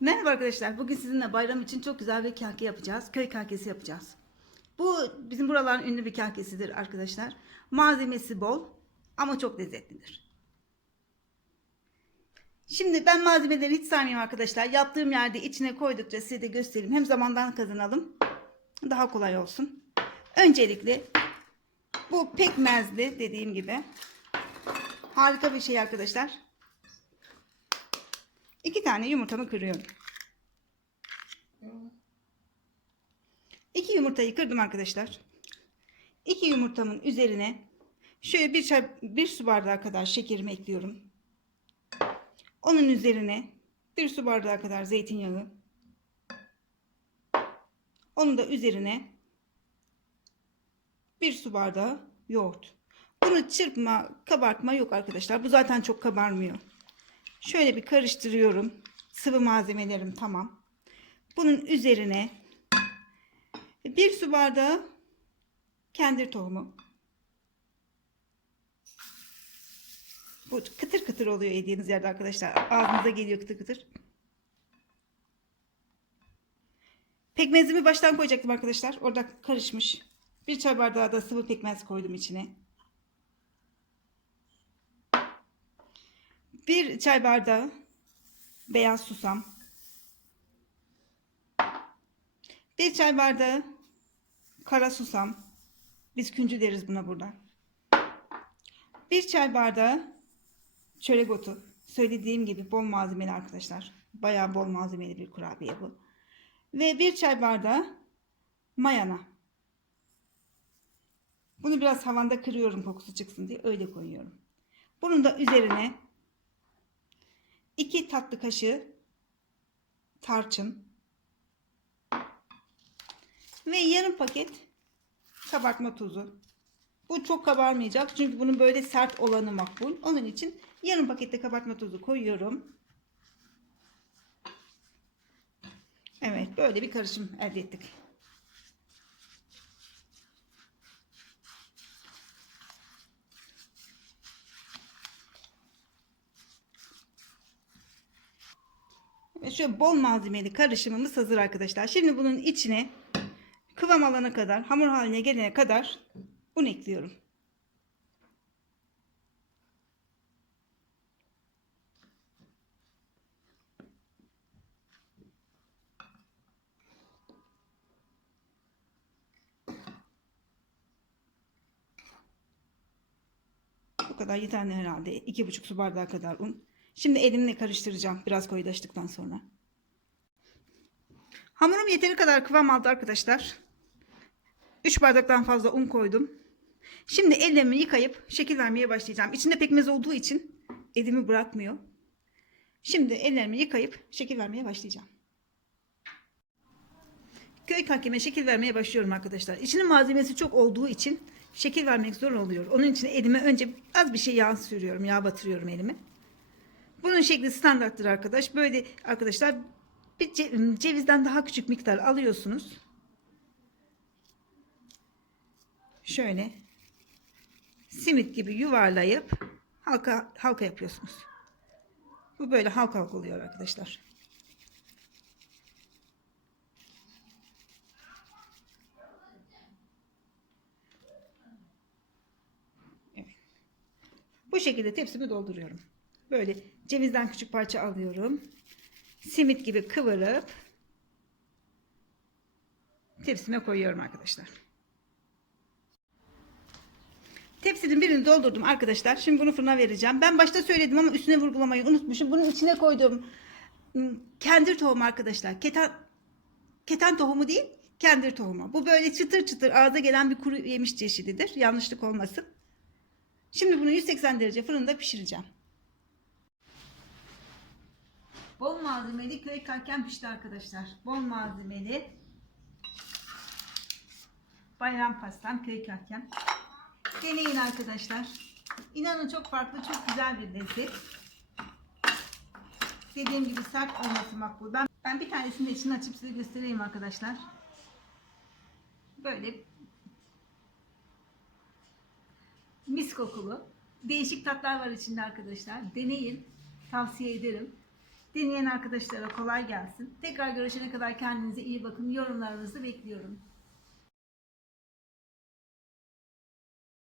Merhaba arkadaşlar. Bugün sizinle bayram için çok güzel bir kahke yapacağız. Köy kahkesi yapacağız. Bu bizim buraların ünlü bir kahkesidir arkadaşlar. Malzemesi bol ama çok lezzetlidir. Şimdi ben malzemeleri hiç saymayayım arkadaşlar. Yaptığım yerde içine koydukça size de göstereyim. Hem zamandan kazanalım. Daha kolay olsun. Öncelikle bu pekmezli dediğim gibi. Harika bir şey arkadaşlar. İki tane yumurtamı kırıyorum. İki yumurtayı kırdım arkadaşlar. İki yumurtamın üzerine şöyle bir, çay, bir su bardağı kadar şekerimi ekliyorum. Onun üzerine bir su bardağı kadar zeytinyağı. Onun da üzerine bir su bardağı yoğurt. Bunu çırpma, kabartma yok arkadaşlar. Bu zaten çok kabarmıyor. Şöyle bir karıştırıyorum. Sıvı malzemelerim tamam. Bunun üzerine bir su bardağı kendir tohumu. Bu kıtır kıtır oluyor yediğiniz yerde arkadaşlar. Ağzınıza geliyor kıtır kıtır. Pekmezimi baştan koyacaktım arkadaşlar. Orada karışmış. Bir çay bardağı da sıvı pekmez koydum içine. Bir çay bardağı beyaz susam. Bir çay bardağı kara susam. Biz küncü deriz buna burada. Bir çay bardağı çörek otu. Söylediğim gibi bol malzemeli arkadaşlar. Bayağı bol malzemeli bir kurabiye bu. Ve bir çay bardağı mayana. Bunu biraz havanda kırıyorum kokusu çıksın diye öyle koyuyorum. Bunun da üzerine 2 tatlı kaşığı tarçın ve yarım paket kabartma tozu. Bu çok kabarmayacak çünkü bunun böyle sert olanı makbul. Onun için yarım pakette kabartma tozu koyuyorum. Evet böyle bir karışım elde ettik. Şöyle bol malzemeli karışımımız hazır arkadaşlar. Şimdi bunun içine kıvam alana kadar, hamur haline gelene kadar un ekliyorum. Bu kadar yeterli herhalde. İki buçuk su bardağı kadar un. Şimdi elimle karıştıracağım biraz koyulaştıktan sonra. Hamurum yeteri kadar kıvam aldı arkadaşlar. 3 bardaktan fazla un koydum. Şimdi ellerimi yıkayıp şekil vermeye başlayacağım. İçinde pekmez olduğu için elimi bırakmıyor. Şimdi ellerimi yıkayıp şekil vermeye başlayacağım. Köy kakeme şekil vermeye başlıyorum arkadaşlar. İçinin malzemesi çok olduğu için şekil vermek zor oluyor. Onun için elime önce az bir şey yağ sürüyorum. Yağ batırıyorum elime. Bunun şekli standarttır arkadaş. Böyle arkadaşlar bir cevizden daha küçük miktar alıyorsunuz. Şöyle simit gibi yuvarlayıp halka halka yapıyorsunuz. Bu böyle halka halka oluyor arkadaşlar. Evet. Bu şekilde tepsimi dolduruyorum. Böyle cevizden küçük parça alıyorum. Simit gibi kıvırıp tepsime koyuyorum arkadaşlar. Tepsinin birini doldurdum arkadaşlar. Şimdi bunu fırına vereceğim. Ben başta söyledim ama üstüne vurgulamayı unutmuşum. Bunun içine koyduğum kendir tohumu arkadaşlar. Keten, keten tohumu değil, kendir tohumu. Bu böyle çıtır çıtır ağza gelen bir kuru yemiş çeşididir. Yanlışlık olmasın. Şimdi bunu 180 derece fırında pişireceğim. Bol malzemeli köy kalken pişti arkadaşlar. Bol malzemeli bayram pastam köy kalken. Deneyin arkadaşlar. İnanın çok farklı, çok güzel bir lezzet. Dediğim gibi sert olması makbul. Ben, ben bir tanesini de içini açıp size göstereyim arkadaşlar. Böyle mis kokulu. Değişik tatlar var içinde arkadaşlar. Deneyin. Tavsiye ederim. Deneyen arkadaşlara kolay gelsin. Tekrar görüşene kadar kendinize iyi bakın. Yorumlarınızı bekliyorum.